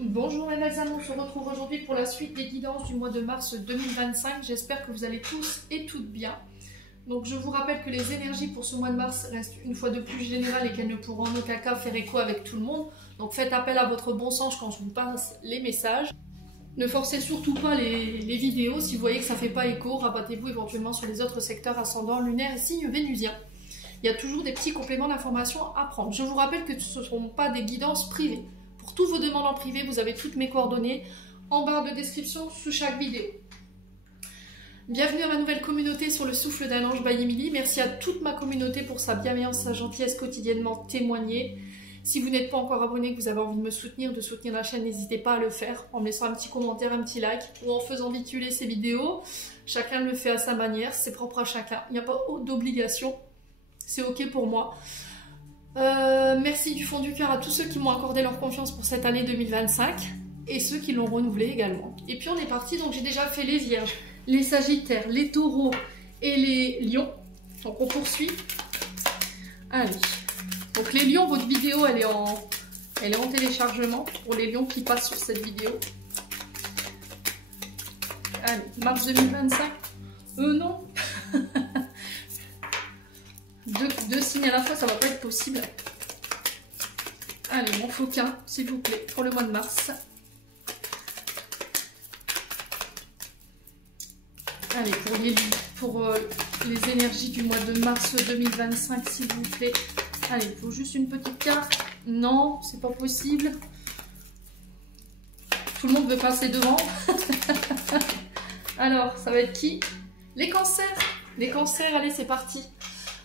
Bonjour mes belles âmes, on se retrouve aujourd'hui pour la suite des guidances du mois de mars 2025. J'espère que vous allez tous et toutes bien. Donc je vous rappelle que les énergies pour ce mois de mars restent une fois de plus générales et qu'elles ne pourront en aucun cas faire écho avec tout le monde. Donc faites appel à votre bon sens quand je vous passe les messages. Ne forcez surtout pas les vidéos. Si vous voyez que ça ne fait pas écho, rabattez-vous éventuellement sur les autres secteurs ascendants, lunaires et signes vénusiens. Il y a toujours des petits compléments d'information à prendre. Je vous rappelle que ce ne seront pas des guidances privées. Pour toutes vos demandes en privé, vous avez toutes mes coordonnées en barre de description sous chaque vidéo. Bienvenue à ma nouvelle communauté sur le souffle d'un ange by Emily. Merci à toute ma communauté pour sa bienveillance, sa gentillesse quotidiennement témoignée. Si vous n'êtes pas encore abonné, que vous avez envie de me soutenir, de soutenir la chaîne, n'hésitez pas à le faire en me laissant un petit commentaire, un petit like ou en faisant vituler ces vidéos. Chacun le fait à sa manière, c'est propre à chacun. Il n'y a pas d'obligation, c'est ok pour moi. Merci du fond du cœur à tous ceux qui m'ont accordé leur confiance pour cette année 2025 et ceux qui l'ont renouvelée également. Et puis on est parti, donc j'ai déjà fait les vierges, les sagittaires, les taureaux et les lions. Donc on poursuit. Allez. Donc les lions, votre vidéo elle est en téléchargement pour les lions qui passent sur cette vidéo. Allez, mars 2025. Non. Deux signes à la fois, ça va pas être possible. Allez, mon fauquin, s'il vous plaît, pour le mois de mars. Allez, pour les énergies du mois de mars 2025, s'il vous plaît. Allez, il faut juste une petite carte. Non, c'est pas possible. Tout le monde veut passer devant. Alors, ça va être qui? Les cancers. Les cancers, allez, c'est parti.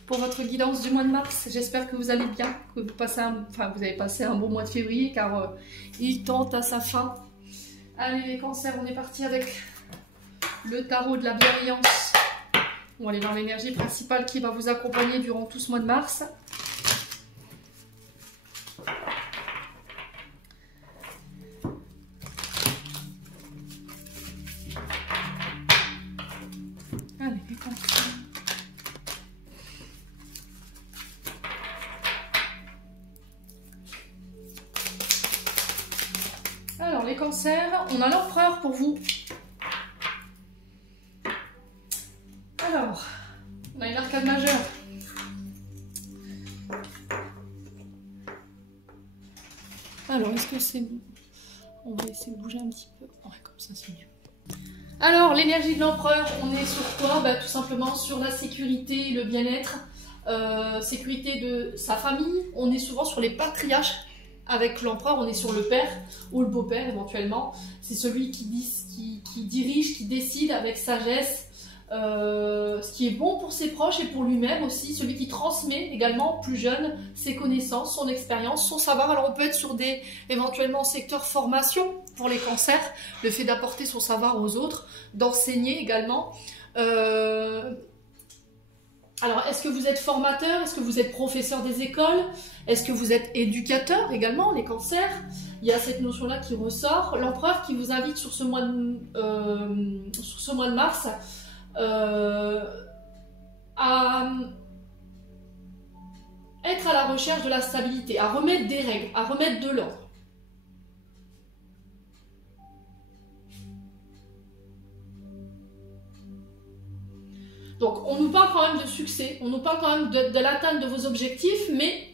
Pour votre guidance du mois de mars, j'espère que vous allez bien, que vous avez passé un bon mois de février car il tente à sa fin. Allez les cancers, on est parti avec le tarot de la bienveillance. On va aller dans l'énergie principale qui va vous accompagner durant tout ce mois de mars. Allez les cancers. Alors les cancers, on a l'empereur pour vous. Alors, on a une arcade majeure. Alors, est-ce que c'est bon? On va essayer de bouger un petit peu. Ouais, comme ça c'est mieux. Alors, l'énergie de l'empereur, on est sur quoi? Tout simplement sur la sécurité et le bien-être. Sécurité de sa famille. On est souvent sur les patriarches. Avec l'empereur, on est sur le père ou le beau-père éventuellement. C'est celui qui dirige, qui décide avec sagesse ce qui est bon pour ses proches et pour lui-même aussi. Celui qui transmet également, plus jeune, ses connaissances, son expérience, son savoir. Alors on peut être sur des éventuellement secteurs formation pour les cancers, le fait d'apporter son savoir aux autres, d'enseigner également. Alors, est-ce que vous êtes formateur? Est-ce que vous êtes professeur des écoles? Est-ce que vous êtes éducateur également, les cancers? Il y a cette notion-là qui ressort. L'empereur qui vous invite sur ce mois de mars à être à la recherche de la stabilité, à remettre des règles, à remettre de l'ordre. Donc, on nous parle quand même de succès, on nous parle quand même de l'atteinte de vos objectifs, mais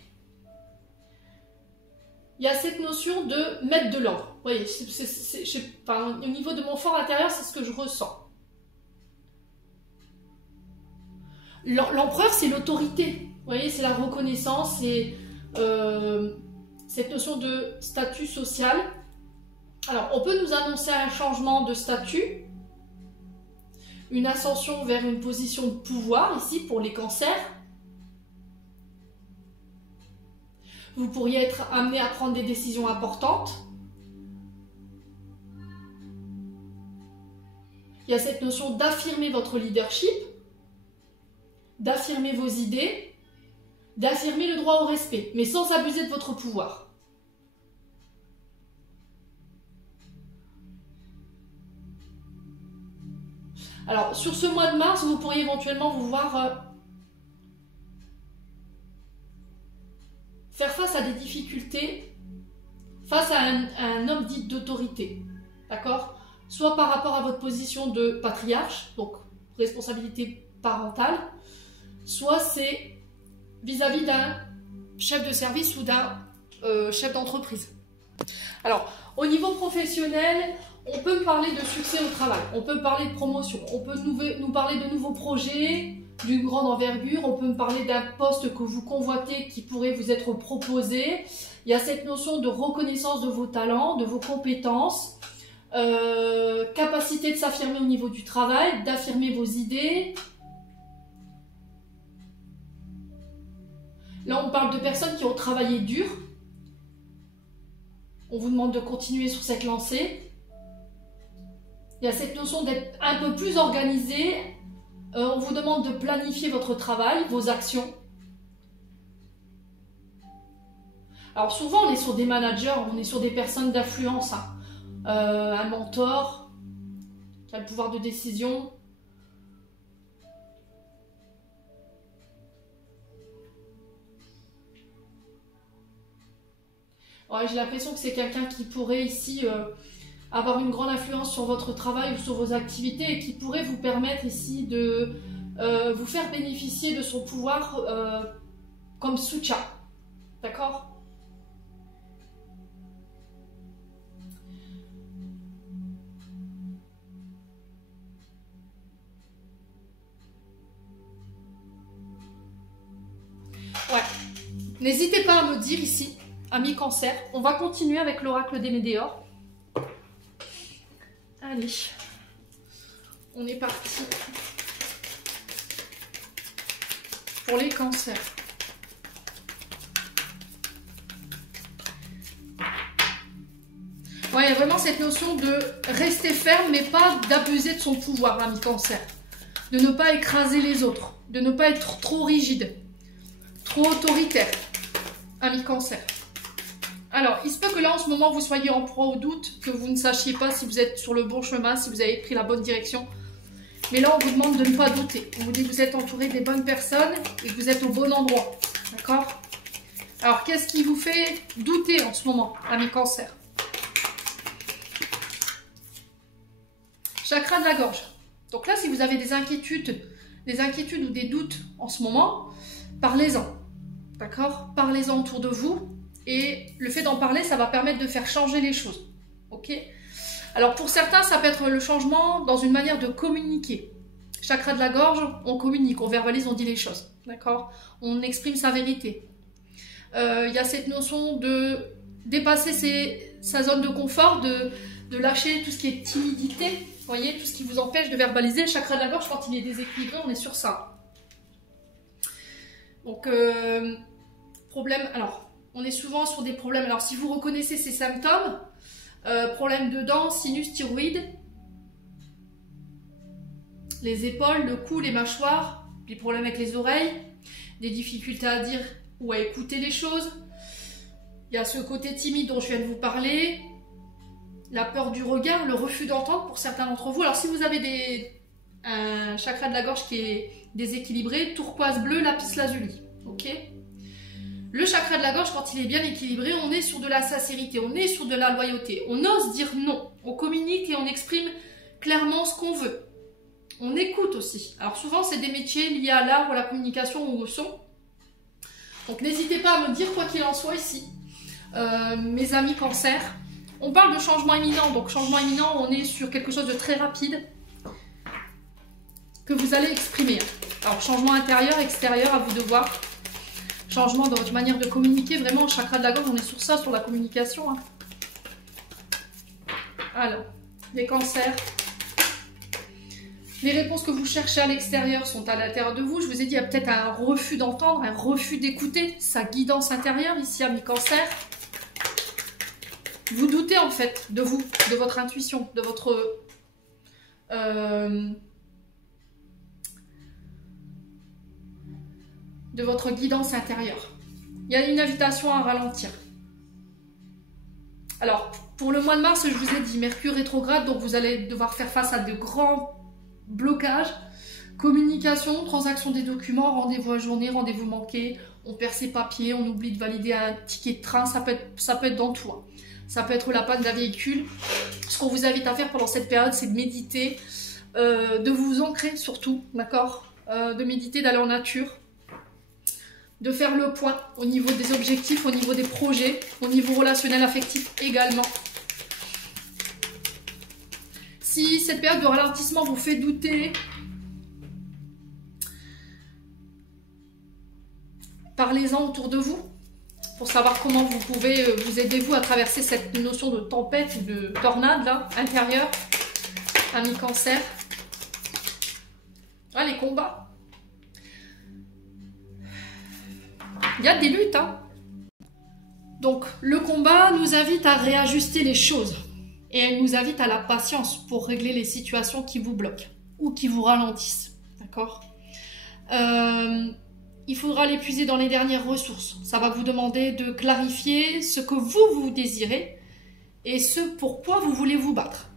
il y a cette notion de mettre de l'ordre. Vous voyez, au niveau de mon fort intérieur, c'est ce que je ressens. L'empereur, c'est l'autorité. Vous voyez, c'est la reconnaissance, c'est cette notion de statut social. Alors, on peut nous annoncer un changement de statut, une ascension vers une position de pouvoir, ici, pour les cancers. Vous pourriez être amené à prendre des décisions importantes. Il y a cette notion d'affirmer votre leadership, d'affirmer vos idées, d'affirmer le droit au respect, mais sans abuser de votre pouvoir. Alors, sur ce mois de mars, vous pourriez éventuellement vous voir faire face à des difficultés face à un homme dit d'autorité, d'accord? Soit par rapport à votre position de patriarche, donc responsabilité parentale, soit c'est vis-à-vis d'un chef de service ou d'un chef d'entreprise. Alors, au niveau professionnel, on peut parler de succès au travail, on peut parler de promotion, on peut nous parler de nouveaux projets d'une grande envergure, on peut me parler d'un poste que vous convoitez qui pourrait vous être proposé. Il y a cette notion de reconnaissance de vos talents, de vos compétences, capacité de s'affirmer au niveau du travail, d'affirmer vos idées. Là, on parle de personnes qui ont travaillé dur. On vous demande de continuer sur cette lancée. Il y a cette notion d'être un peu plus organisé. On vous demande de planifier votre travail, vos actions. Alors souvent, on est sur des managers, on est sur des personnes d'influence. Hein. Un mentor qui a le pouvoir de décision. Ouais, j'ai l'impression que c'est quelqu'un qui pourrait ici avoir une grande influence sur votre travail ou sur vos activités et qui pourrait vous permettre ici de vous faire bénéficier de son pouvoir comme soutien. D'accord ? Ouais. N'hésitez pas à me dire ici, amis Cancer. On va continuer avec l'oracle des Météores. Allez, on est parti pour les cancers. Ouais, il y a vraiment cette notion de rester ferme, mais pas d'abuser de son pouvoir, ami Cancer. De ne pas écraser les autres, de ne pas être trop rigide, trop autoritaire, ami Cancer. Alors, il se peut que là, en ce moment, vous soyez en proie au doute, que vous ne sachiez pas si vous êtes sur le bon chemin, si vous avez pris la bonne direction. Mais là, on vous demande de ne pas douter. On vous dit que vous êtes entouré des bonnes personnes et que vous êtes au bon endroit. D'accord? Alors, qu'est-ce qui vous fait douter en ce moment, ami Cancer? Chakra de la gorge. Donc là, si vous avez des inquiétudes ou des doutes en ce moment, parlez-en. D'accord? Parlez-en autour de vous. Et le fait d'en parler, ça va permettre de faire changer les choses. Ok? Alors pour certains, ça peut être le changement dans une manière de communiquer. Chakra de la gorge, on communique, on verbalise, on dit les choses. D'accord? On exprime sa vérité. Il y a cette notion de dépasser sa zone de confort, de lâcher tout ce qui est timidité. Vous voyez, tout ce qui vous empêche de verbaliser. Le chakra de la gorge, quand il est déséquilibré, on est sur ça. Donc, problème... Alors, on est souvent sur des problèmes. Alors, si vous reconnaissez ces symptômes, problèmes de dents, sinus, thyroïde, les épaules, le cou, les mâchoires, des problèmes avec les oreilles, des difficultés à dire ou à écouter les choses. Il y a ce côté timide dont je viens de vous parler, la peur du regard, le refus d'entendre pour certains d'entre vous. Alors, si vous avez un chakra de la gorge qui est déséquilibré, turquoise bleu, lapis lazuli, ok ? Le chakra de la gorge, quand il est bien équilibré, on est sur de la sincérité, on est sur de la loyauté. On ose dire non, on communique et on exprime clairement ce qu'on veut. On écoute aussi. Alors souvent, c'est des métiers liés à l'art, à la communication ou au son. Donc n'hésitez pas à me dire quoi qu'il en soit ici. Mes amis Cancer, on parle de changement imminent. Donc changement imminent, on est sur quelque chose de très rapide que vous allez exprimer. Alors changement intérieur, extérieur, à vous de voir. Changement dans votre manière de communiquer, vraiment, chakra de la gorge, on est sur ça, sur la communication. Hein. Alors, les cancers. Les réponses que vous cherchez à l'extérieur sont à l'intérieur de vous. Je vous ai dit, il y a peut-être un refus d'entendre, un refus d'écouter, sa guidance intérieure, ici, à mi-cancer. Vous doutez, en fait, de vous, de votre intuition, de votre... de votre guidance intérieure. Il y a une invitation à ralentir. Alors, pour le mois de mars, je vous ai dit Mercure rétrograde, donc vous allez devoir faire face à de grands blocages. Communication, transaction des documents, rendez-vous à journée, rendez-vous manqué, on perd ses papiers, on oublie de valider un ticket de train, ça peut être dans tout. Hein. Ça peut être la panne d'un véhicule. Ce qu'on vous invite à faire pendant cette période, c'est de méditer, de vous ancrer surtout, d'accord, de méditer, d'aller en nature, de faire le point au niveau des objectifs, au niveau des projets, au niveau relationnel, affectif également. Si cette période de ralentissement vous fait douter, parlez-en autour de vous pour savoir comment vous pouvez vous aider vous à traverser cette notion de tempête ou de tornade là, intérieure. Ami Cancer. Ah, les combats. Il y a des luttes, hein. Donc, le combat nous invite à réajuster les choses. Et elle nous invite à la patience pour régler les situations qui vous bloquent ou qui vous ralentissent. D'accord ? Il faudra l'épuiser dans les dernières ressources. Ça va vous demander de clarifier ce que vous désirez et ce pourquoi vous voulez vous battre.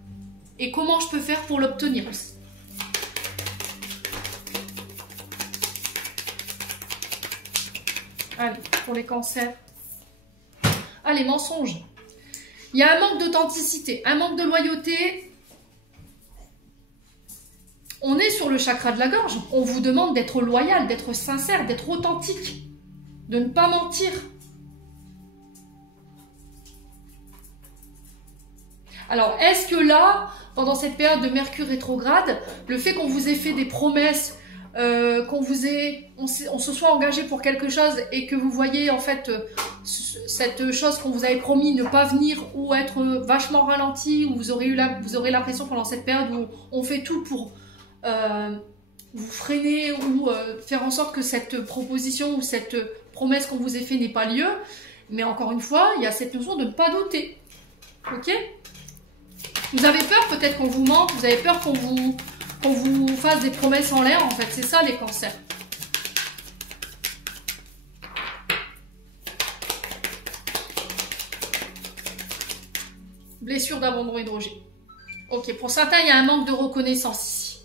Et comment je peux faire pour l'obtenir aussi. Allez, pour les cancers. Ah, les mensonges. Il y a un manque d'authenticité, un manque de loyauté. On est sur le chakra de la gorge. On vous demande d'être loyal, d'être sincère, d'être authentique, de ne pas mentir. Alors, est-ce que là, pendant cette période de Mercure rétrograde, le fait qu'on vous ait fait des promesses, on se soit engagé pour quelque chose et que vous voyez en fait cette chose qu'on vous avait promis ne pas venir ou être vachement ralenti, ou vous aurez l'impression pendant cette période où on fait tout pour vous freiner ou faire en sorte que cette proposition ou cette promesse qu'on vous ait fait n'ait pas lieu. Mais encore une fois, il y a cette notion de ne pas douter. Ok ? Vous avez peur peut-être qu'on vous mente, vous avez peur qu'on vous fasse des promesses en l'air, en fait. C'est ça les cancers. Blessure d'abandon et de rejet. Ok, pour certains, il y a un manque de reconnaissance ici.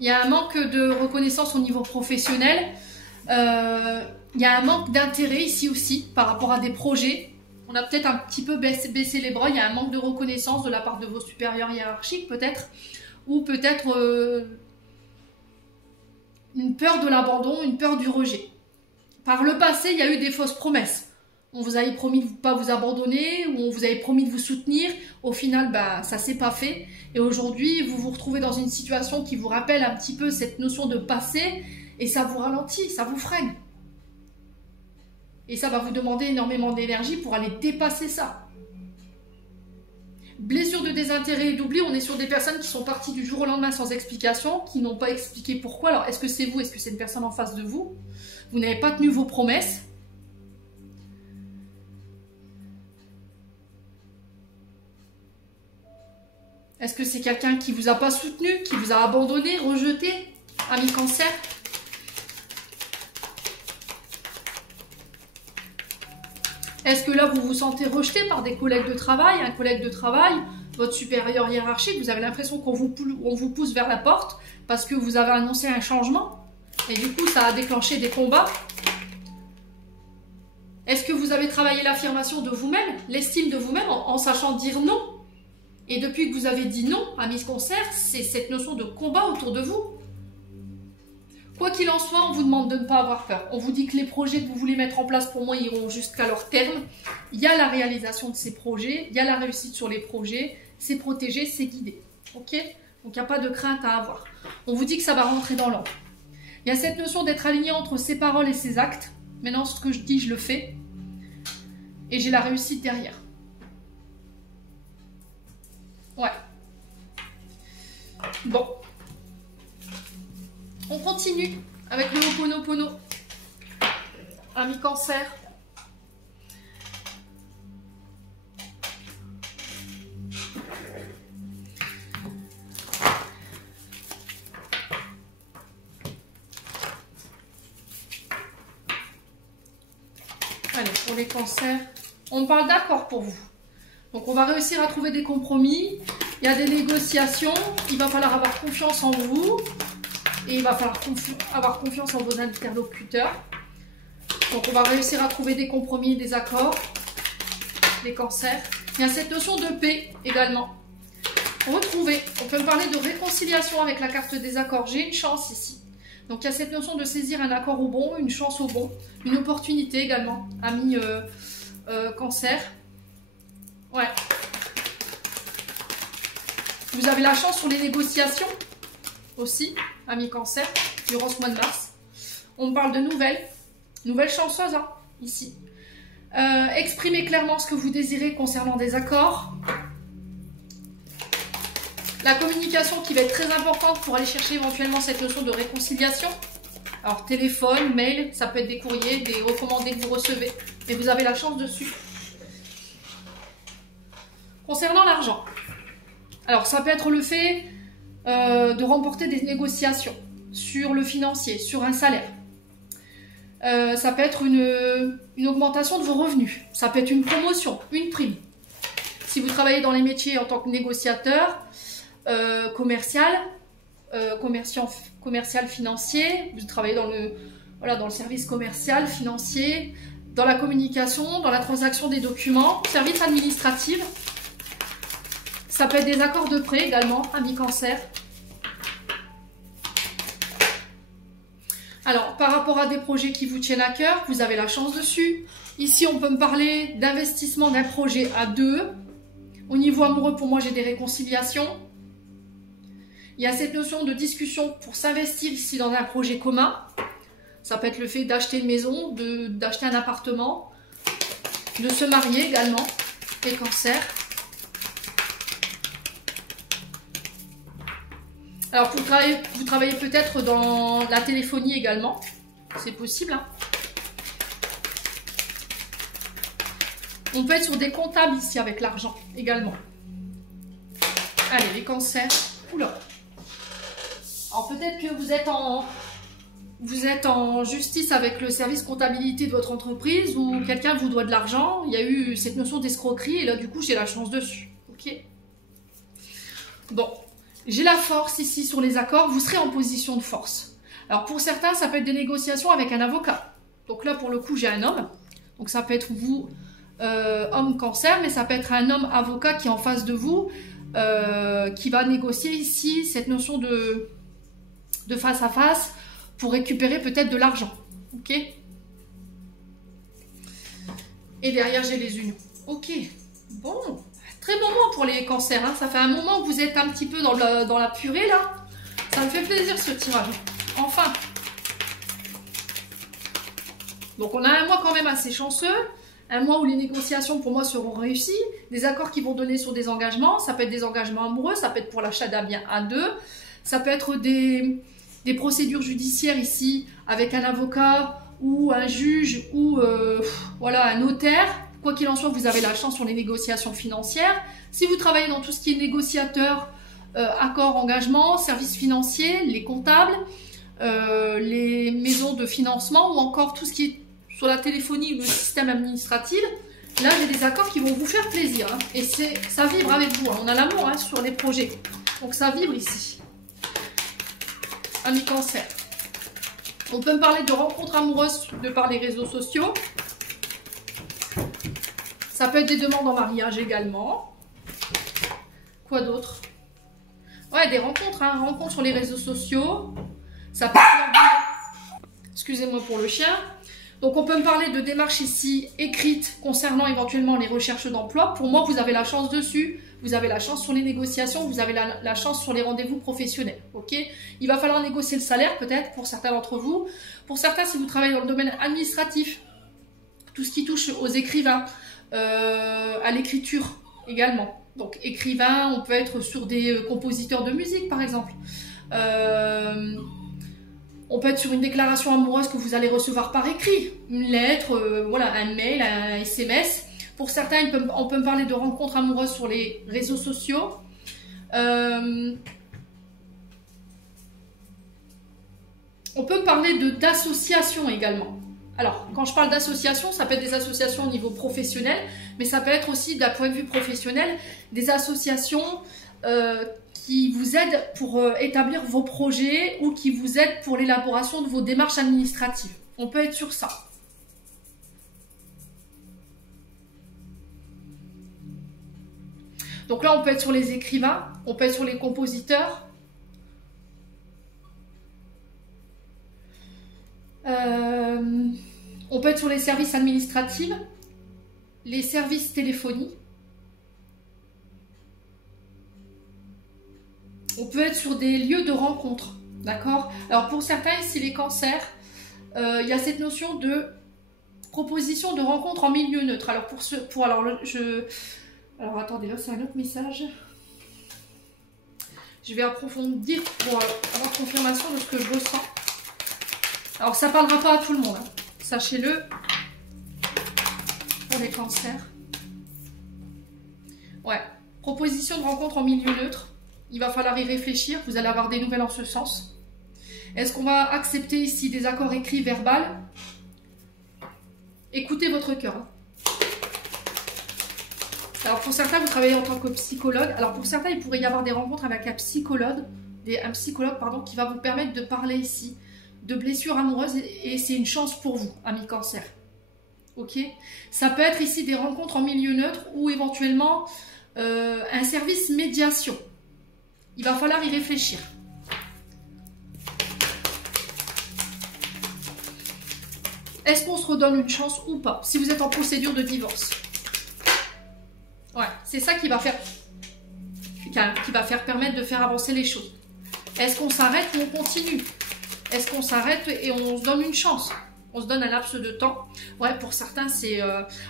Il y a un manque de reconnaissance au niveau professionnel. Il y a un manque d'intérêt ici aussi par rapport à des projets. On a peut-être un petit peu baissé les bras. Il y a un manque de reconnaissance de la part de vos supérieurs hiérarchiques peut-être. Ou peut-être une peur de l'abandon, une peur du rejet. Par le passé, il y a eu des fausses promesses. On vous avait promis de ne pas vous abandonner, ou on vous avait promis de vous soutenir. Au final, ça ne s'est pas fait. Et aujourd'hui, vous vous retrouvez dans une situation qui vous rappelle un petit peu cette notion de passé, et ça vous ralentit, ça vous freine. Et ça va vous demander énormément d'énergie pour aller dépasser ça. Blessure de désintérêt et d'oubli, on est sur des personnes qui sont parties du jour au lendemain sans explication, qui n'ont pas expliqué pourquoi. Alors, est-ce que c'est vous? Est-ce que c'est une personne en face de vous? Vous n'avez pas tenu vos promesses. Est-ce que c'est quelqu'un qui vous a pas soutenu, qui vous a abandonné, rejeté, ami Cancer? Est-ce que là, vous vous sentez rejeté par des collègues de travail, un collègue de travail, votre supérieur hiérarchique? Vous avez l'impression qu'on vous pousse vers la porte parce que vous avez annoncé un changement et du coup, ça a déclenché des combats. Est-ce que vous avez travaillé l'affirmation de vous-même, l'estime de vous-même en sachant dire non? Et depuis que vous avez dit non, ami Cancer, c'est cette notion de combat autour de vous. Quoi qu'il en soit, on vous demande de ne pas avoir peur. On vous dit que les projets que vous voulez mettre en place pour moi iront jusqu'à leur terme. Il y a la réalisation de ces projets, il y a la réussite sur les projets, c'est protégé, c'est guidé. Ok? Donc il n'y a pas de crainte à avoir. On vous dit que ça va rentrer dans l'ordre. Il y a cette notion d'être aligné entre ses paroles et ses actes. Maintenant, ce que je dis, je le fais. Et j'ai la réussite derrière. Ouais. Bon. On continue avec le Ho'oponopono. Ami Cancer. Allez, pour les cancers, on parle d'accord pour vous. Donc on va réussir à trouver des compromis. Il y a des négociations. Il va falloir avoir confiance en vous. Et il va falloir avoir confiance en vos interlocuteurs. Donc on va réussir à trouver des compromis, des accords, des cancers. Il y a cette notion de paix également. Retrouver. On peut me parler de réconciliation avec la carte des accords. J'ai une chance ici. Donc il y a cette notion de saisir un accord au bon, une chance au bon, une opportunité également. Ami Cancer. Ouais. Vous avez la chance sur les négociations aussi, ami Cancer, durant ce mois de mars. On me parle de nouvelles chanceuses hein, ici. Exprimez clairement ce que vous désirez concernant des accords. La communication qui va être très importante pour aller chercher éventuellement cette notion de réconciliation. Alors téléphone, mail, ça peut être des courriers, des recommandés que vous recevez. Mais vous avez la chance dessus. Concernant l'argent. Alors ça peut être le fait de remporter des négociations sur le financier, sur un salaire. Ça peut être une augmentation de vos revenus. Ça peut être une promotion, une prime. Si vous travaillez dans les métiers en tant que négociateur, commercial financier, vous travaillez dans le service commercial, financier, dans la communication, dans la transaction des documents, service administratif. Ça peut être des accords de prêt également, ami Cancer. Alors, par rapport à des projets qui vous tiennent à cœur, vous avez la chance dessus. Ici, on peut me parler d'investissement d'un projet à deux. Au niveau amoureux, pour moi, j'ai des réconciliations. Il y a cette notion de discussion pour s'investir ici dans un projet commun. Ça peut être le fait d'acheter une maison, d'acheter un appartement, de se marier également, les cancers. Alors, vous travaillez peut-être dans la téléphonie également. C'est possible. Hein. On peut être sur des comptables ici avec l'argent également. Allez, les cancers. Oula. Alors peut-être que vous êtes en justice avec le service comptabilité de votre entreprise ou quelqu'un vous doit de l'argent. Il y a eu cette notion d'escroquerie et là du coup j'ai la chance dessus. Ok. Bon, j'ai la force ici sur les accords. Vous serez en position de force. Alors pour certains ça peut être des négociations avec un avocat. Donc là pour le coup j'ai un homme. Donc ça peut être vous, homme cancer, mais ça peut être un homme avocat qui est en face de vous, qui va négocier ici cette notion de face à face pour récupérer peut-être de l'argent. Ok. Et derrière, j'ai les unions. Ok. Bon. Très bon mois pour les cancers. Hein. Ça fait un moment que vous êtes un petit peu dans la purée, là. Ça me fait plaisir, ce tirage. Enfin. Donc, on a un mois quand même assez chanceux. Un mois où les négociations, pour moi, seront réussies. Des accords qui vont donner sur des engagements. Ça peut être des engagements amoureux. Ça peut être pour l'achat d'un bien à deux. Ça peut être des procédures judiciaires ici avec un avocat ou un juge ou voilà, un notaire. Quoi qu'il en soit, vous avez la chance sur les négociations financières. Si vous travaillez dans tout ce qui est négociateur, accord, engagement, services financiers, les comptables, les maisons de financement ou encore tout ce qui est sur la téléphonie ou le système administratif, là j'ai des accords qui vont vous faire plaisir. Hein. Et ça vibre avec vous. Hein. On a l'amour hein, sur les projets. Donc ça vibre ici. Ami cancer. On peut me parler de rencontres amoureuses de par les réseaux sociaux. Ça peut être des demandes en mariage également. Quoi d'autre? Ouais, des rencontres, hein, rencontres sur les réseaux sociaux. Ça peut être... Excusez-moi pour le chien. Donc on peut me parler de démarches ici écrites concernant éventuellement les recherches d'emploi. Pour moi, vous avez la chance dessus. Vous avez la chance sur les négociations, vous avez la chance sur les rendez-vous professionnels. Ok. Il va falloir négocier le salaire peut-être pour certains d'entre vous. Pour certains, si vous travaillez dans le domaine administratif, tout ce qui touche aux écrivains, à l'écriture également. Donc écrivain, on peut être sur des compositeurs de musique par exemple. On peut être sur une déclaration amoureuse que vous allez recevoir par écrit. Une lettre, voilà, un mail, un SMS. Pour certains, on peut me parler de rencontres amoureuses sur les réseaux sociaux. On peut me parler d'associations également. Alors, quand je parle d'associations, ça peut être des associations au niveau professionnel, mais ça peut être aussi d'un point de vue professionnel, des associations qui vous aident pour établir vos projets ou qui vous aident pour l'élaboration de vos démarches administratives. On peut être sur ça. Donc là, on peut être sur les écrivains, on peut être sur les compositeurs. On peut être sur les services administratifs, les services téléphoniques. On peut être sur des lieux de rencontre, d'accord? Alors pour certains, ici les cancers, il y a cette notion de proposition de rencontre en milieu neutre. Alors alors attendez, là c'est un autre message. Je vais approfondir pour avoir confirmation de ce que je ressens. Alors ça ne parlera pas à tout le monde, hein. Sachez-le, pour les cancers. Ouais, proposition de rencontre en milieu neutre. Il va falloir y réfléchir, vous allez avoir des nouvelles en ce sens. Est-ce qu'on va accepter ici des accords écrits, verbaux? Écoutez votre cœur. Alors pour certains, vous travaillez en tant que psychologue. Alors pour certains, il pourrait y avoir des rencontres avec un psychologue, qui va vous permettre de parler ici de blessures amoureuses et c'est une chance pour vous, amis cancer. Ok? Ça peut être ici des rencontres en milieu neutre ou éventuellement un service médiation. Il va falloir y réfléchir. Est-ce qu'on se redonne une chance ou pas? Si vous êtes en procédure de divorce. Ouais, c'est ça qui va faire permettre de faire avancer les choses. Est-ce qu'on s'arrête ou on continue? Est-ce qu'on s'arrête et on se donne une chance? On se donne un laps de temps. Ouais, pour certains, c'est...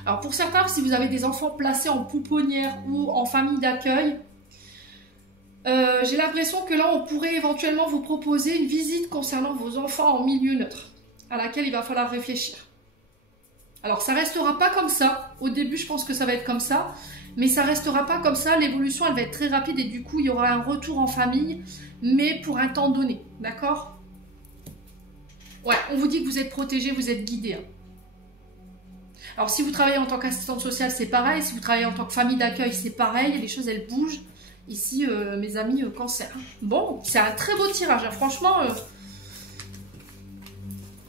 Alors pour certains, si vous avez des enfants placés en pouponnière ou en famille d'accueil, j'ai l'impression que là, on pourrait éventuellement vous proposer une visite concernant vos enfants en milieu neutre, à laquelle il va falloir réfléchir. Alors, ça restera pas comme ça. Au début, je pense que ça va être comme ça, mais ça restera pas comme ça. L'évolution, elle va être très rapide et du coup, il y aura un retour en famille, mais pour un temps donné, d'accord? Ouais, on vous dit que vous êtes protégé, vous êtes guidé. Hein. Alors, si vous travaillez en tant qu'assistante sociale, c'est pareil. Si vous travaillez en tant que famille d'accueil, c'est pareil. Les choses, elles bougent. Ici, mes amis cancer. Bon, c'est un très beau tirage. Hein. Franchement,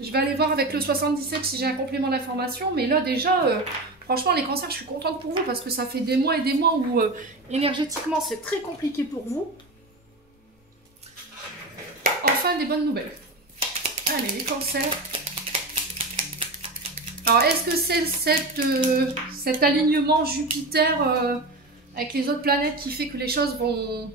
je vais aller voir avec le 77 si j'ai un complément d'information. Mais là, déjà, franchement, les cancers, je suis contente pour vous parce que ça fait des mois et des mois où énergétiquement, c'est très compliqué pour vous. Enfin, des bonnes nouvelles. Allez, les cancers. Alors, est-ce que c'est cet alignement Jupiter avec les autres planètes qui fait que les choses vont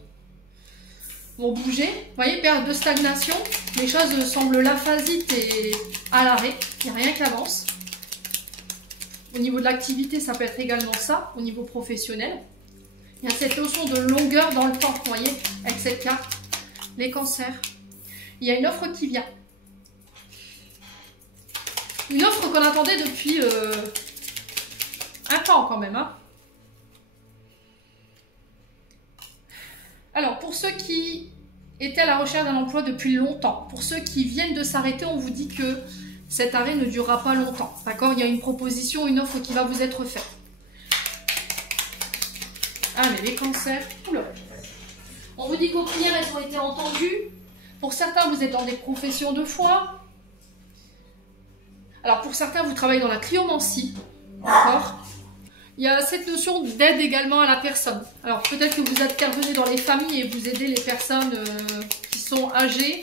bouger? Vous voyez, période de stagnation. Les choses semblent laphasites et à l'arrêt. Il n'y a rien qui avance. Au niveau de l'activité, ça peut être également ça. Au niveau professionnel. Il y a cette notion de longueur dans le temps, vous voyez, avec cette carte. Les cancers. Il y a une offre qui vient. Une offre qu'on attendait depuis un temps quand même. Hein. Alors, pour ceux qui étaient à la recherche d'un emploi depuis longtemps, pour ceux qui viennent de s'arrêter, on vous dit que cet arrêt ne durera pas longtemps. D'accord? Il y a une proposition, une offre qui va vous être faite. Allez, les cancers. Oula. On vous dit qu'aux prières, elles ont été entendues. Pour certains, vous êtes dans des professions de foi. Alors, pour certains, vous travaillez dans la cryomancie. D'accord? Il y a cette notion d'aide également à la personne. Alors, peut-être que vous intervenez dans les familles et vous aidez les personnes qui sont âgées.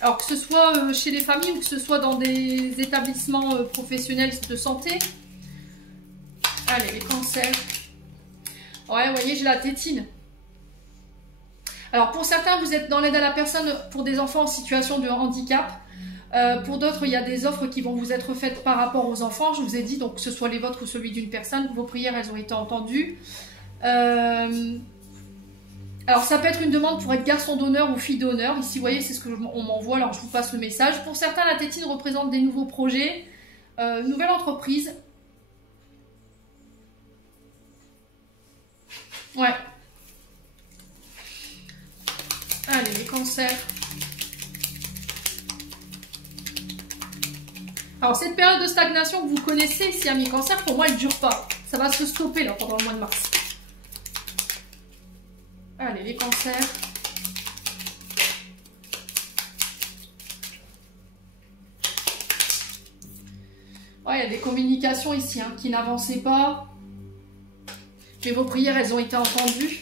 Alors, que ce soit chez les familles ou que ce soit dans des établissements professionnels de santé. Allez, les cancers. Ouais, vous voyez, j'ai la tétine. Alors, pour certains, vous êtes dans l'aide à la personne pour des enfants en situation de handicap. Pour d'autres, il y a des offres qui vont vous être faites par rapport aux enfants. Je vous ai dit, donc que ce soit les vôtres ou celui d'une personne, vos prières, elles ont été entendues. Alors, ça peut être une demande pour être garçon d'honneur ou fille d'honneur. Ici, vous voyez, c'est ce qu'on m'envoie, alors je vous passe le message. Pour certains, la tétine représente des nouveaux projets, une nouvelle entreprise. Ouais. Allez, les cancers. Alors, cette période de stagnation que vous connaissez ici, amis cancers, pour moi, elle ne dure pas. Ça va se stopper là pendant le mois de mars. Allez, les cancers. Ouais, il y a des communications ici hein, qui n'avançaient pas. Mais vos prières, elles ont été entendues.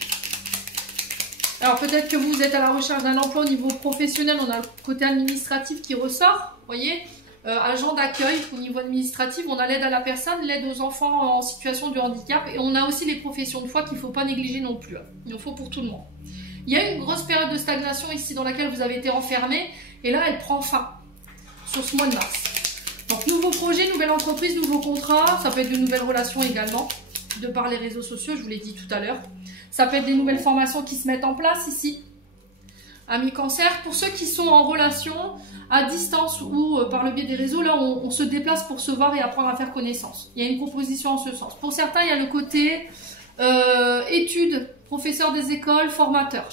Alors peut-être que vous êtes à la recherche d'un emploi au niveau professionnel. On a le côté administratif qui ressort. Vous voyez, agent d'accueil au niveau administratif. On a l'aide à la personne, l'aide aux enfants en situation de handicap. Et on a aussi les professions de foi qu'il ne faut pas négliger non plus. Il en faut pour tout le monde. Il y a une grosse période de stagnation ici dans laquelle vous avez été enfermé. Et là, elle prend fin sur ce mois de mars. Donc nouveau projet, nouvelle entreprise, nouveau contrat. Ça peut être de nouvelles relations également. De par les réseaux sociaux, je vous l'ai dit tout à l'heure. Ça peut être des nouvelles formations qui se mettent en place ici. Amis Cancer, pour ceux qui sont en relation, à distance ou par le biais des réseaux, là on se déplace pour se voir et apprendre à faire connaissance. Il y a une proposition en ce sens. Pour certains, il y a le côté études, professeur des écoles, formateur.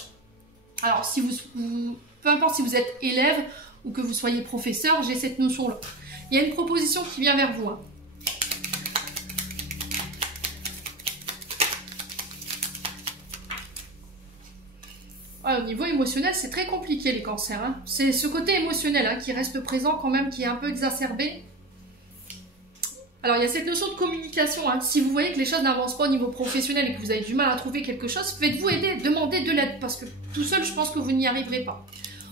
Alors, si peu importe si vous êtes élève ou que vous soyez professeur, j'ai cette notion-là. Il y a une proposition qui vient vers vous. Au niveau émotionnel, c'est très compliqué les cancers. C'est ce côté émotionnel qui reste présent quand même, qui est un peu exacerbé. Alors, il y a cette notion de communication. Si vous voyez que les choses n'avancent pas au niveau professionnel et que vous avez du mal à trouver quelque chose, faites-vous aider, demandez de l'aide. Parce que tout seul, je pense que vous n'y arriverez pas.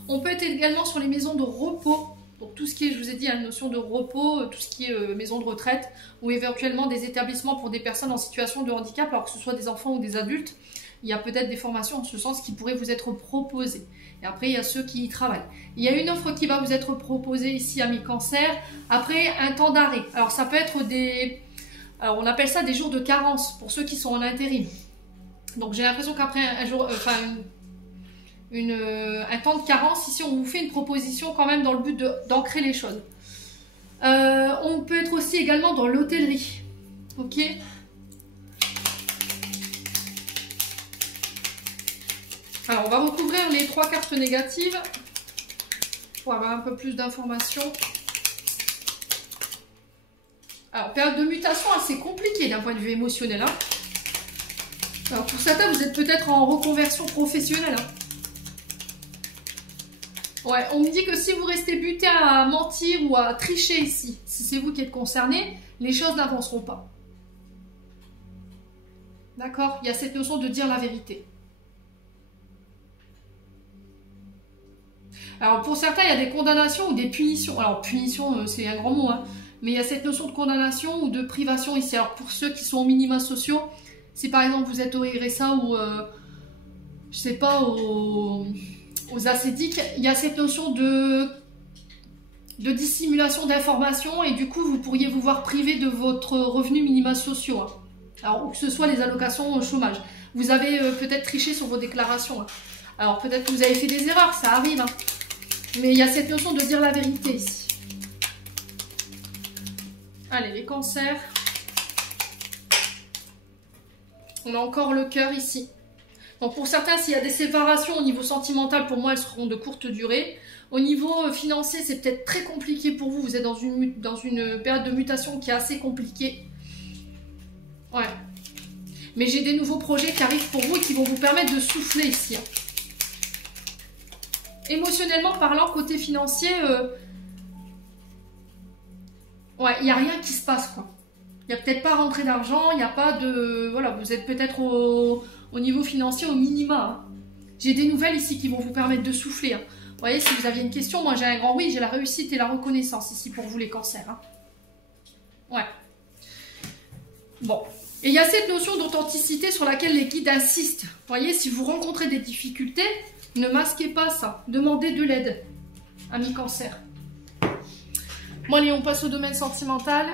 On peut être également sur les maisons de repos. Donc, tout ce qui est, je vous ai dit, la notion de repos, tout ce qui est maison de retraite ou éventuellement des établissements pour des personnes en situation de handicap, alors que ce soit des enfants ou des adultes. Il y a peut-être des formations en ce sens qui pourraient vous être proposées. Et après, il y a ceux qui y travaillent. Il y a une offre qui va vous être proposée ici, amis Cancer. Après, un temps d'arrêt. Alors, ça peut être des... Alors, on appelle ça des jours de carence pour ceux qui sont en intérim. Donc, j'ai l'impression qu'après un jour... un temps de carence, ici, on vous fait une proposition quand même dans le but d'ancrer les choses. On peut être aussi également dans l'hôtellerie. Ok ? Alors, on va recouvrir les 3 cartes négatives pour avoir un peu plus d'informations. Alors, période de mutation assez compliquée d'un point de vue émotionnel. Alors, pour certains, vous êtes peut-être en reconversion professionnelle. Ouais, on me dit que si vous restez buté à mentir ou à tricher ici, si c'est vous qui êtes concerné, les choses n'avanceront pas. D'accord ? Il y a cette notion de dire la vérité. Alors pour certains, il y a des condamnations ou des punitions. Alors punition, c'est un grand mot, mais il y a cette notion de condamnation ou de privation ici. Alors pour ceux qui sont aux minima sociaux, si par exemple vous êtes au RSA ou, je sais pas, aux ascédiques, il y a cette notion de dissimulation d'informations et du coup vous pourriez vous voir privé de votre revenu minima sociaux. Alors ou que ce soit les allocations au chômage. Vous avez peut-être triché sur vos déclarations. Alors peut-être que vous avez fait des erreurs, ça arrive. Mais il y a cette notion de dire la vérité ici. Allez, les cancers. On a encore le cœur ici. Donc pour certains, s'il y a des séparations au niveau sentimental, pour moi, elles seront de courte durée. Au niveau financier, c'est peut-être très compliqué pour vous. Vous êtes dans une période de mutation qui est assez compliquée. Ouais. Mais j'ai des nouveaux projets qui arrivent pour vous et qui vont vous permettre de souffler ici. Émotionnellement parlant, côté financier, ouais, il n'y a rien qui se passe, quoi. Il n'y a peut-être pas rentrée d'argent, il n'y a pas de... Voilà, vous êtes peut-être au niveau financier au minima. J'ai des nouvelles ici qui vont vous permettre de souffler. Vous voyez, si vous aviez une question, moi j'ai un grand oui, j'ai la réussite et la reconnaissance ici pour vous les cancers. Ouais. Bon. Et il y a cette notion d'authenticité sur laquelle les guides insistent. Vous voyez, si vous rencontrez des difficultés, ne masquez pas ça. Demandez de l'aide, amis Cancer. Bon, allez, on passe au domaine sentimental.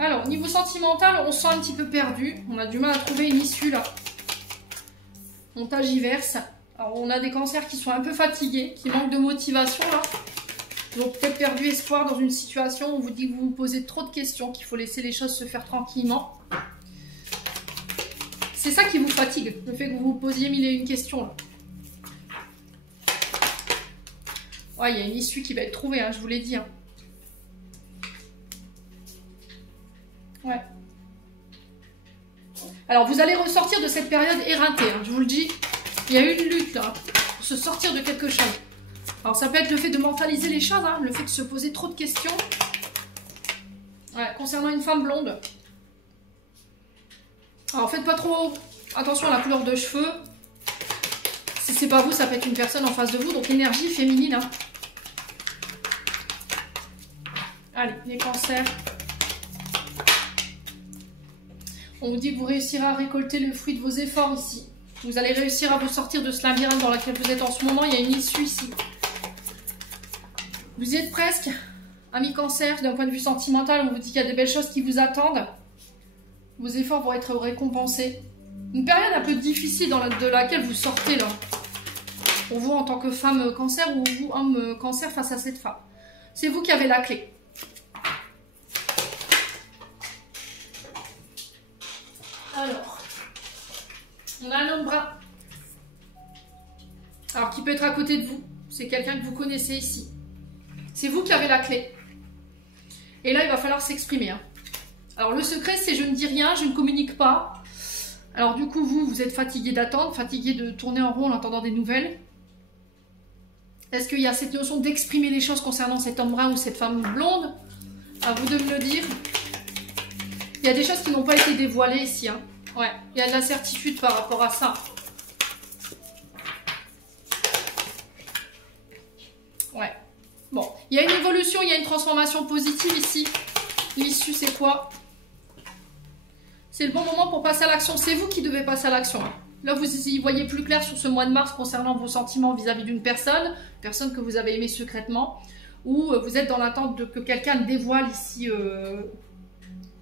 Alors, au niveau sentimental, on se sent un petit peu perdu. On a du mal à trouver une issue là. Montagiverse. Alors, on a des cancers qui sont un peu fatigués, qui manquent de motivation là. Ils ont peut-être perdu espoir dans une situation où on vous dit que vous vous posez trop de questions, qu'il faut laisser les choses se faire tranquillement. C'est ça qui vous fatigue, le fait que vous vous posiez mille et une questions là. Ouais, il y a une issue qui va être trouvée, je vous l'ai dit. Ouais. Alors, vous allez ressortir de cette période éreintée, hein, je vous le dis. Il y a eu une lutte, là, pour se sortir de quelque chose. Alors, ça peut être le fait de mentaliser les choses, hein, le fait de se poser trop de questions. Ouais, concernant une femme blonde. Alors, faites pas trop attention à la couleur de cheveux. Si c'est pas vous, ça peut être une personne en face de vous. Donc, énergie féminine. Hein. Allez, les cancers. On vous dit que vous réussirez à récolter le fruit de vos efforts ici. Vous allez réussir à vous sortir de ce labyrinthe dans lequel vous êtes en ce moment. Il y a une issue ici. Vous y êtes presque. Ami cancer, d'un point de vue sentimental, on vous dit qu'il y a des belles choses qui vous attendent. Vos efforts vont être récompensés. Une période un peu difficile de laquelle vous sortez là. Pour vous en tant que femme cancer ou vous homme cancer face à cette femme. C'est vous qui avez la clé. Alors, on a un homme brun. Alors, qui peut être à côté de vous. C'est quelqu'un que vous connaissez ici. C'est vous qui avez la clé. Et là, il va falloir s'exprimer. Hein. Alors, le secret, c'est je ne dis rien, je ne communique pas. Alors, du coup, vous êtes fatigué d'attendre, fatigué de tourner en rond en attendant des nouvelles. Est-ce qu'il y a cette notion d'exprimer les choses concernant cet homme brun ou cette femme blonde? À vous de me le dire. Il y a des choses qui n'ont pas été dévoilées ici. Hein. Ouais, il y a de l'incertitude par rapport à ça. Ouais. Bon, il y a une évolution, il y a une transformation positive ici. L'issue, c'est quoi? C'est le bon moment pour passer à l'action. C'est vous qui devez passer à l'action. Là, vous y voyez plus clair sur ce mois de mars concernant vos sentiments vis-à-vis d'une personne que vous avez aimée secrètement, ou vous êtes dans l'attente que quelqu'un dévoile ici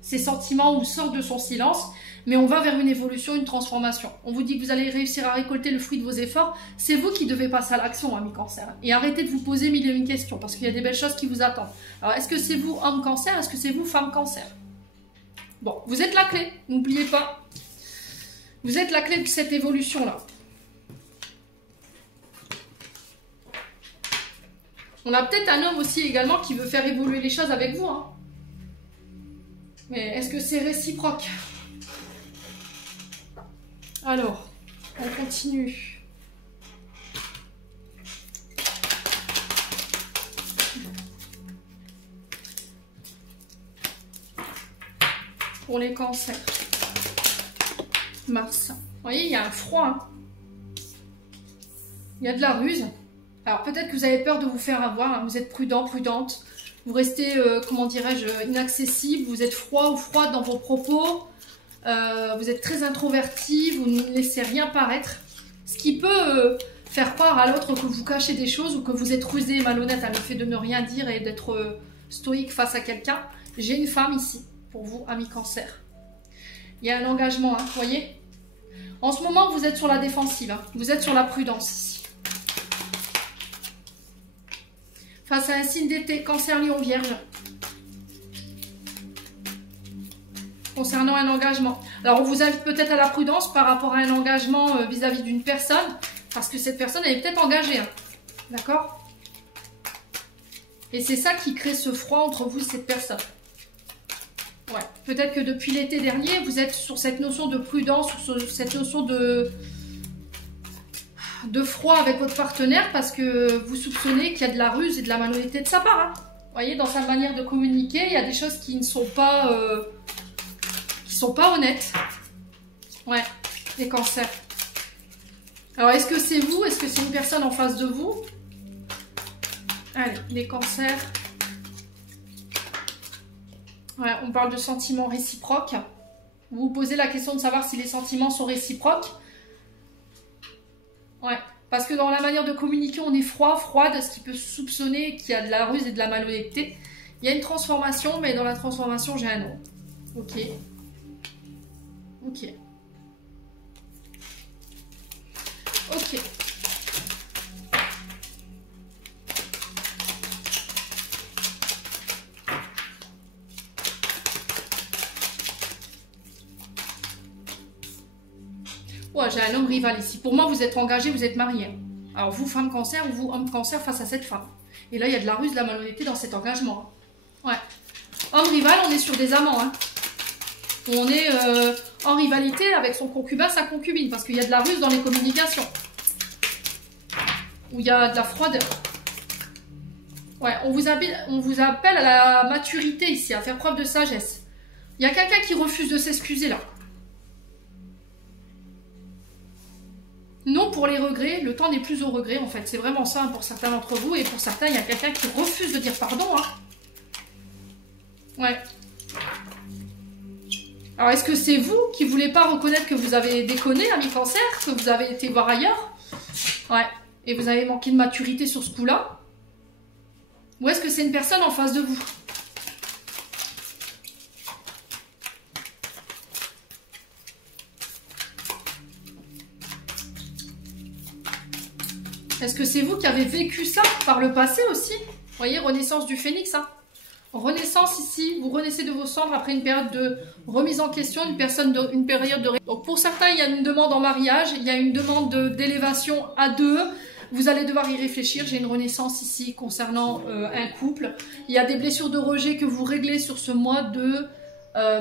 ses sentiments ou sorte de son silence, mais on va vers une évolution, une transformation. On vous dit que vous allez réussir à récolter le fruit de vos efforts. C'est vous qui devez passer à l'action, ami cancer. Et arrêtez de vous poser mille et une questions, parce qu'il y a des belles choses qui vous attendent. Alors, est-ce que c'est vous, homme cancer? Est-ce que c'est vous, femme cancer? Bon, vous êtes la clé, n'oubliez pas. Vous êtes la clé de cette évolution-là. On a peut-être un homme aussi également qui veut faire évoluer les choses avec vous. Hein. Mais est-ce que c'est réciproque? Alors, on continue. Pour les cancers. Mars. Vous voyez, il y a un froid. Hein. Il y a de la ruse. Alors peut-être que vous avez peur de vous faire avoir. Hein. Vous êtes prudent, prudente. Vous restez, comment dirais-je, inaccessible. Vous êtes froid ou froide dans vos propos. Vous êtes très introverti. Vous ne laissez rien paraître. Ce qui peut faire croire à l'autre que vous cachez des choses ou que vous êtes rusé et malhonnête à le fait de ne rien dire et d'être stoïque face à quelqu'un. J'ai une femme ici, pour vous, ami cancer. Il y a un engagement, hein, vous voyez. En ce moment, vous êtes sur la défensive. Hein. Vous êtes sur la prudence ici. Face à un signe d'été, cancer, lion, vierge. Concernant un engagement. Alors, on vous invite peut-être à la prudence par rapport à un engagement vis-à-vis d'une personne. Parce que cette personne, elle est peut-être engagée. Hein. D'accord? Et c'est ça qui crée ce froid entre vous et cette personne. Ouais. Peut-être que depuis l'été dernier, vous êtes sur cette notion de prudence, sur cette notion de froid avec votre partenaire parce que vous soupçonnez qu'il y a de la ruse et de la malhonnêteté de sa part. Hein. Vous voyez, dans sa manière de communiquer, il y a des choses qui ne sont pas, honnêtes. Ouais, les cancers. Alors, est-ce que c'est vous? Est-ce que c'est une personne en face de vous? Allez, les cancers. Ouais, on parle de sentiments réciproques. Vous vous posez la question de savoir si les sentiments sont réciproques. Ouais, parce que dans la manière de communiquer, on est froid, froide, ce qui peut soupçonner qu'il y a de la ruse et de la malhonnêteté. Il y a une transformation, mais dans la transformation, j'ai un nom. Ok. Ok. Ok. Ouais, j'ai un homme rival ici. Pour moi, vous êtes engagé, vous êtes marié. Alors, vous, femme cancer, ou vous, homme cancer, face à cette femme. Et là, il y a de la ruse, de la malhonnêteté dans cet engagement. Ouais. Homme rival, on est sur des amants. Hein. On est en rivalité avec son concubin, sa concubine, parce qu'il y a de la ruse dans les communications. Ou il y a de la froideur. Ouais, on vous appelle à la maturité ici, à faire preuve de sagesse. Il y a quelqu'un qui refuse de s'excuser là. Non pour les regrets, le temps n'est plus au regret en fait. C'est vraiment ça pour certains d'entre vous. Et pour certains, il y a quelqu'un qui refuse de dire pardon. Hein. Ouais. Alors est-ce que c'est vous qui ne voulez pas reconnaître que vous avez déconné, ami Cancer, que vous avez été voir ailleurs? Ouais. Et vous avez manqué de maturité sur ce coup-là? Ou est-ce que c'est une personne en face de vous? Est-ce que c'est vous qui avez vécu ça par le passé aussi? Vous voyez, renaissance du phénix. Hein. Renaissance ici, vous renaissez de vos cendres après une période de remise en question, une période de... Donc pour certains, il y a une demande en mariage, il y a une demande d'élévation à deux. Vous allez devoir y réfléchir. J'ai une renaissance ici concernant un couple. Il y a des blessures de rejet que vous réglez sur ce mois de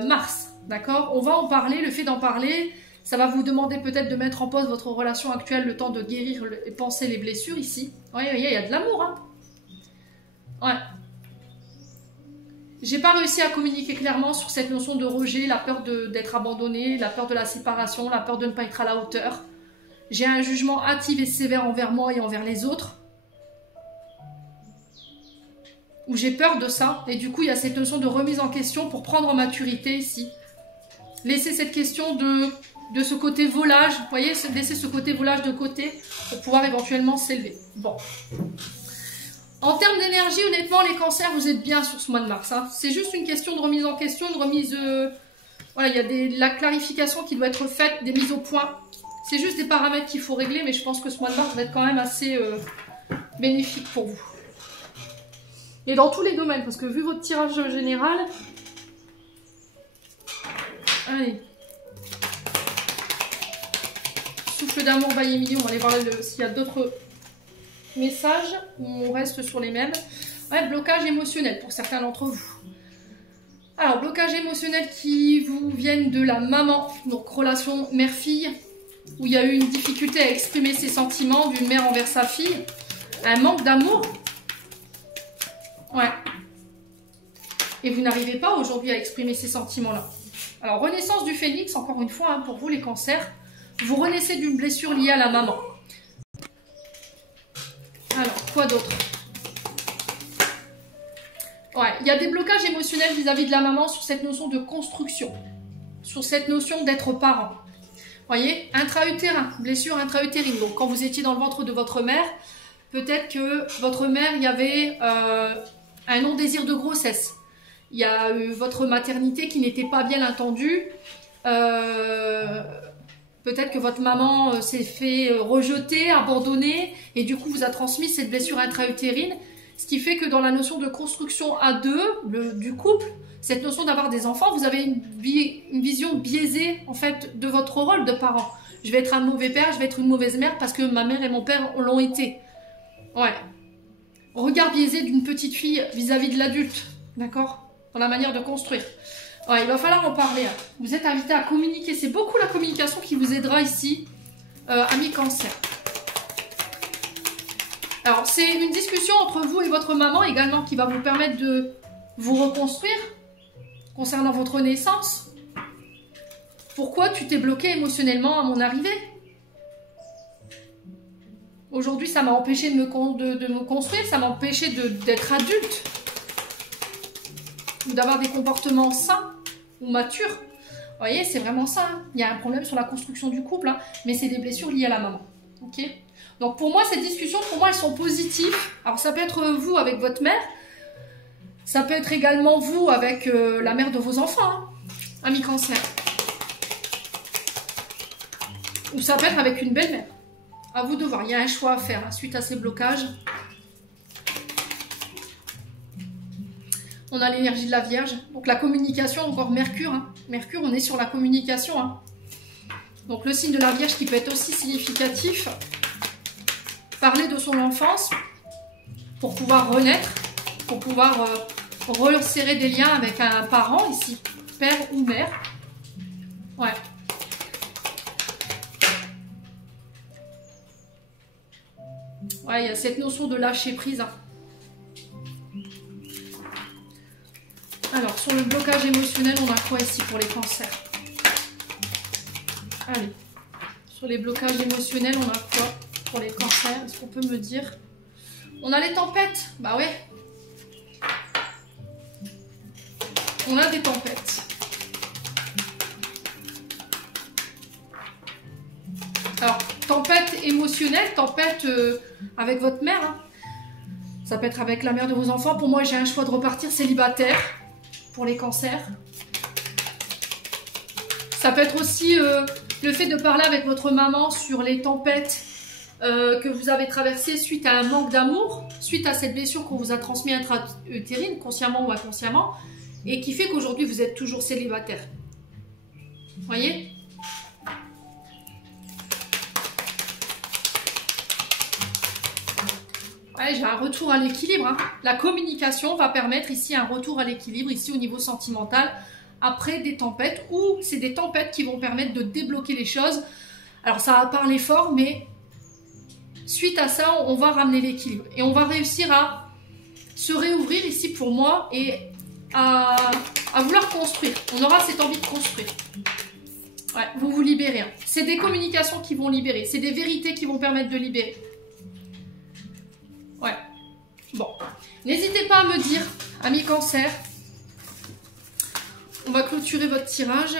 mars. D'accord? On va en parler. Le fait d'en parler, ça va vous demander peut-être de mettre en pause votre relation actuelle, le temps de guérir et penser les blessures ici. Oui, il y a de l'amour. Hein? Ouais. J'ai pas réussi à communiquer clairement sur cette notion de rejet, la peur d'être abandonné, la peur de la séparation, la peur de ne pas être à la hauteur. J'ai un jugement hâtif et sévère envers moi et envers les autres. Où j'ai peur de ça. Et du coup, il y a cette notion de remise en question pour prendre en maturité ici. Laisser cette question de ce côté volage. Vous voyez, laisser ce côté volage de côté pour pouvoir éventuellement s'élever. Bon. En termes d'énergie, honnêtement, les cancers, vous êtes bien sur ce mois de mars. Hein. C'est juste une question de remise en question, de remise... Voilà, il y a de la clarification qui doit être faite, des mises au point. C'est juste des paramètres qu'il faut régler, mais je pense que ce mois de mars va être quand même assez bénéfique pour vous. Et dans tous les domaines, parce que vu votre tirage général... Allez. Souffle d'amour, bail million. On va aller voir s'il y a d'autres messages ou on reste sur les mêmes. Ouais, blocage émotionnel pour certains d'entre vous. Alors, blocage émotionnel qui vous viennent de la maman, donc relation mère-fille, où il y a eu une difficulté à exprimer ses sentiments d'une mère envers sa fille, un manque d'amour. Ouais. Et vous n'arrivez pas aujourd'hui à exprimer ces sentiments-là. Alors, renaissance du phénix, encore une fois, hein, pour vous les cancers, vous renaissez d'une blessure liée à la maman. Alors, quoi d'autre? Ouais, il y a des blocages émotionnels vis-à-vis de la maman sur cette notion de construction, sur cette notion d'être parent. Vous voyez, intra-utérin, blessure intra-utérine. Donc, quand vous étiez dans le ventre de votre mère, peut-être que votre mère, il y avait un non-désir de grossesse. Il y a eu votre maternité qui n'était pas bien entendue. Peut-être que votre maman s'est fait rejeter, abandonner, et du coup vous a transmis cette blessure intra-utérine. Ce qui fait que dans la notion de construction à deux, du couple, cette notion d'avoir des enfants, vous avez une vision biaisée en fait de votre rôle de parent. Je vais être un mauvais père, je vais être une mauvaise mère parce que ma mère et mon père l'ont été. Ouais. Regard biaisé d'une petite fille vis-à-vis de l'adulte, d'accord? Dans la manière de construire. Ouais, il va falloir en parler. Hein. Vous êtes invité à communiquer. C'est beaucoup la communication qui vous aidera ici, amis cancer. Alors, c'est une discussion entre vous et votre maman également qui va vous permettre de vous reconstruire concernant votre naissance. Pourquoi tu t'es bloqué émotionnellement à mon arrivée? Aujourd'hui, ça m'a empêché de me construire, ça m'a empêché d'être adulte ou d'avoir des comportements sains ou matures. Vous voyez, c'est vraiment ça. Hein. Il y a un problème sur la construction du couple, hein, mais c'est des blessures liées à la maman. Ok? Donc pour moi, ces discussions, pour moi, elles sont positives. Alors ça peut être vous avec votre mère, ça peut être également vous avec la mère de vos enfants, hein, amis cancer. Ou ça peut être avec une belle-mère. À vous de voir, il y a un choix à faire hein, suite à ces blocages. On a l'énergie de la Vierge. Donc la communication, encore Mercure. Hein. Mercure, on est sur la communication. Hein. Donc le signe de la Vierge qui peut être aussi significatif. Parler de son enfance pour pouvoir renaître, pour pouvoir resserrer des liens avec un parent ici, père ou mère. Ouais. Ouais, il y a cette notion de lâcher prise. Hein. Alors, sur le blocage émotionnel, on a quoi ici pour les cancers? Allez. Sur les blocages émotionnels, on a quoi pour les cancers? Est-ce qu'on peut me dire? On a les tempêtes. Bah ouais. On a des tempêtes. Alors, tempête émotionnelle, tempête avec votre mère. Hein. Ça peut être avec la mère de vos enfants. Pour moi, j'ai un choix de repartir célibataire pour les cancers. Ça peut être aussi le fait de parler avec votre maman sur les tempêtes que vous avez traversées suite à un manque d'amour, suite à cette blessure qu'on vous a transmise intra-utérine, consciemment ou inconsciemment, et qui fait qu'aujourd'hui, vous êtes toujours célibataire. Vous voyez ? Ouais, j'ai un retour à l'équilibre. Hein. La communication va permettre ici un retour à l'équilibre, ici au niveau sentimental, après des tempêtes, ou c'est des tempêtes qui vont permettre de débloquer les choses. Alors ça va parler fort, mais suite à ça, on va ramener l'équilibre. Et on va réussir à se réouvrir ici pour moi et à vouloir construire. On aura cette envie de construire. Ouais, vous vous libérez. Hein. C'est des communications qui vont libérer, c'est des vérités qui vont permettre de libérer. Ouais. Bon. N'hésitez pas à me dire, amis cancer. On va clôturer votre tirage.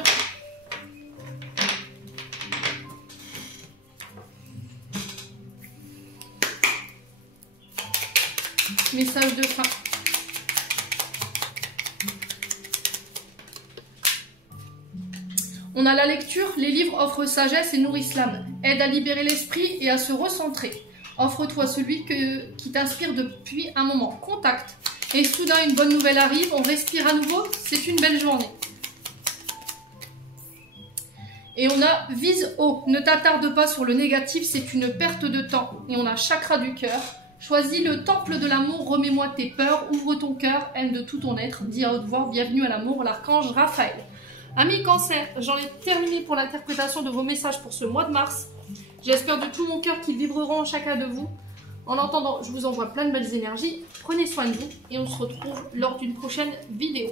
Message de fin. On a la lecture. Les livres offrent sagesse et nourrissent l'âme. Aide à libérer l'esprit et à se recentrer. Offre-toi celui qui t'inspire depuis un moment. Contact. Et soudain, une bonne nouvelle arrive. On respire à nouveau. C'est une belle journée. Et on a vise haut. Ne t'attarde pas sur le négatif. C'est une perte de temps. Et on a chakra du cœur. Choisis le temple de l'amour. Remets-moi tes peurs. Ouvre ton cœur. Aime de tout ton être. Dis à haute voix. Bienvenue à l'amour. L'archange Raphaël. Amis cancer, j'en ai terminé pour l'interprétation de vos messages pour ce mois de mars. J'espère de tout mon cœur qu'ils vibreront en chacun de vous. En attendant, je vous envoie plein de belles énergies. Prenez soin de vous et on se retrouve lors d'une prochaine vidéo.